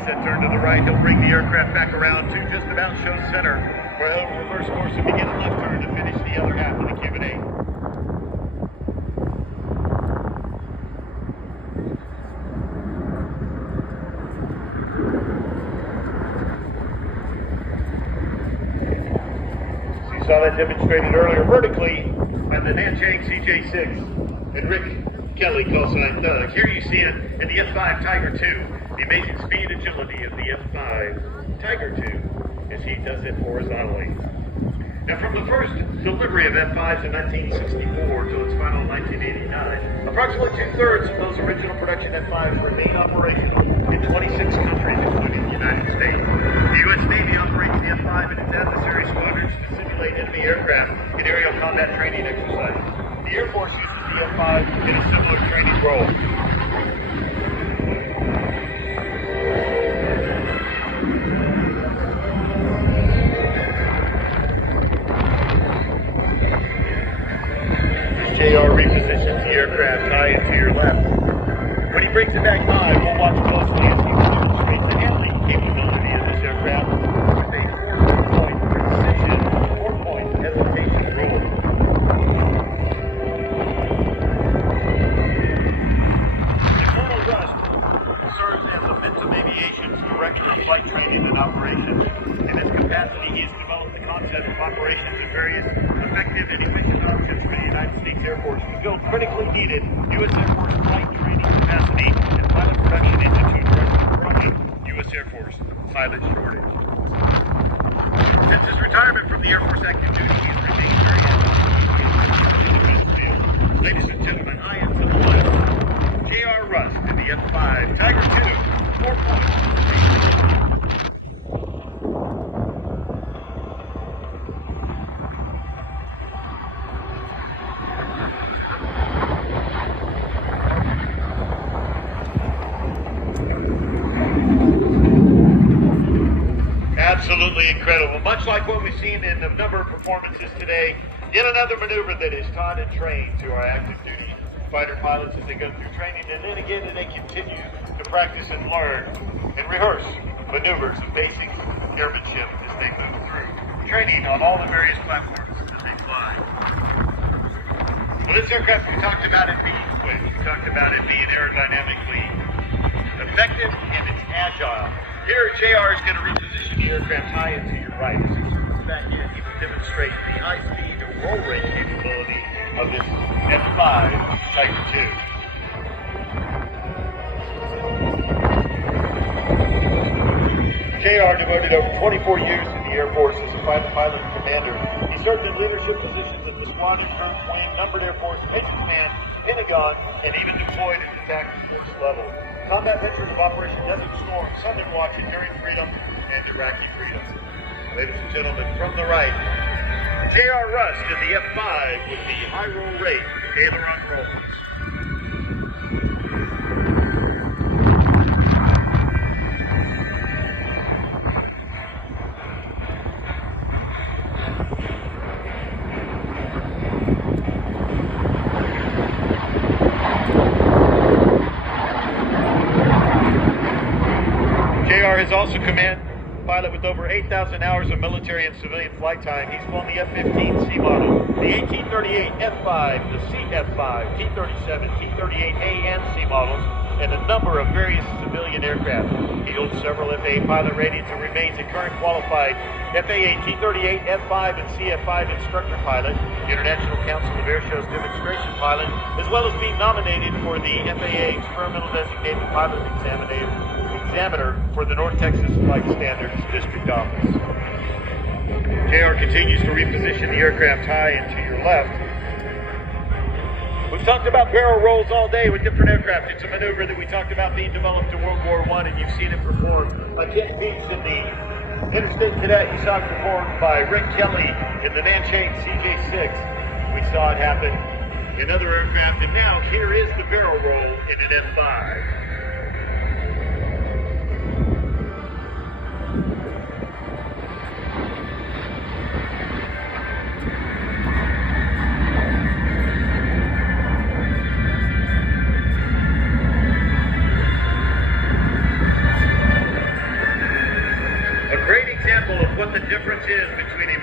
makes that turn to the right. He'll bring the aircraft back around to just about show center, where he'll reverse course and begin a left turn to finish the other half of the Q&A. So you saw that demonstrated earlier vertically on the Nanchang CJ6 and Rick Kelly call sign Thug. Here you see it in the F5 Tiger II. The amazing speed and agility of the F5 Tiger II as he does it horizontally. Now from the first delivery of F5s in 1964 to its final in 1989, approximately 2/3 of those original production F5s remain operational in 26 countries, including the United States. The U.S. Navy operates the F5 and its adversary squadrons to simulate enemy aircraft in aerial combat training exercises. The Air Force uses the F5 in a similar training role. JR repositions the aircraft high and to your left. When he brings it back high, we'll watch closely as he demonstrates the handling capability of this aircraft with a 4-point precision, 4-point hesitation rule. Colonel Rust serves as Amentum Aviation's Director of Flight Training and Operations. In this capacity, he has developed the concept of operations of various effective and efficient options for the United States Air Force to build critically needed U.S. Air Force flight training capacity and pilot production engine to address the growing U.S. Air Force pilot shortage. Since his retirement from the Air Force active duty, he has remained very active in the defense field. Ladies and gentlemen, I am to the left. J.R. Rust in the F5 Tiger II, 4 points. Absolutely incredible. Much like what we've seen in a number of performances today, yet another maneuver that is taught and trained to our active duty fighter pilots as they go through training, and then again they continue to practice and learn and rehearse maneuvers and basic airmanship as they move through training on all the various platforms that they fly. Well, this aircraft, we talked about it being quick, we talked about it being aerodynamically effective, and it's agile. Here, JR is going to reposition the aircraft high and to your right. As he swings back in, he will demonstrate the high-speed roll rate capability of this F5 Tiger II. JR devoted over 24 years in the Air Force as a private pilot and commander. He served in leadership positions at the Squadron, Group, Wing, Numbered Air Force, Major Command, Pentagon, and even deployed at the tactical force level. Combat veteran of Operation Desert Storm, Southern Watch, Enduring Freedom, and Iraqi Freedom. Ladies and gentlemen, from the right, J.R. Rust in the F5 with the high roll rate aileron rolls. JR is also command pilot with over 8,000 hours of military and civilian flight time. He's flown the F-15C model, the A-T-38 F5, the CF5, T-37, T-38A and C models, and a number of various civilian aircraft. He holds several FAA pilot ratings and remains a current qualified FAA T-38, F5, and CF5 instructor pilot, International Council of Airshows demonstration pilot, as well as being nominated for the FAA Experimental Designated Pilot Examiner for the North Texas Flight Standards District Office. JR continues to reposition the aircraft high and to your left. We've talked about barrel rolls all day with different aircraft. It's a maneuver that we talked about being developed in World War I, and you've seen it performed by Ken Beach in the Interstate Cadet. You saw it performed by Rick Kelly in the Nanchang CJ6. We saw it happen in other aircraft, and now here is the barrel roll in an F5. example of what the difference is between a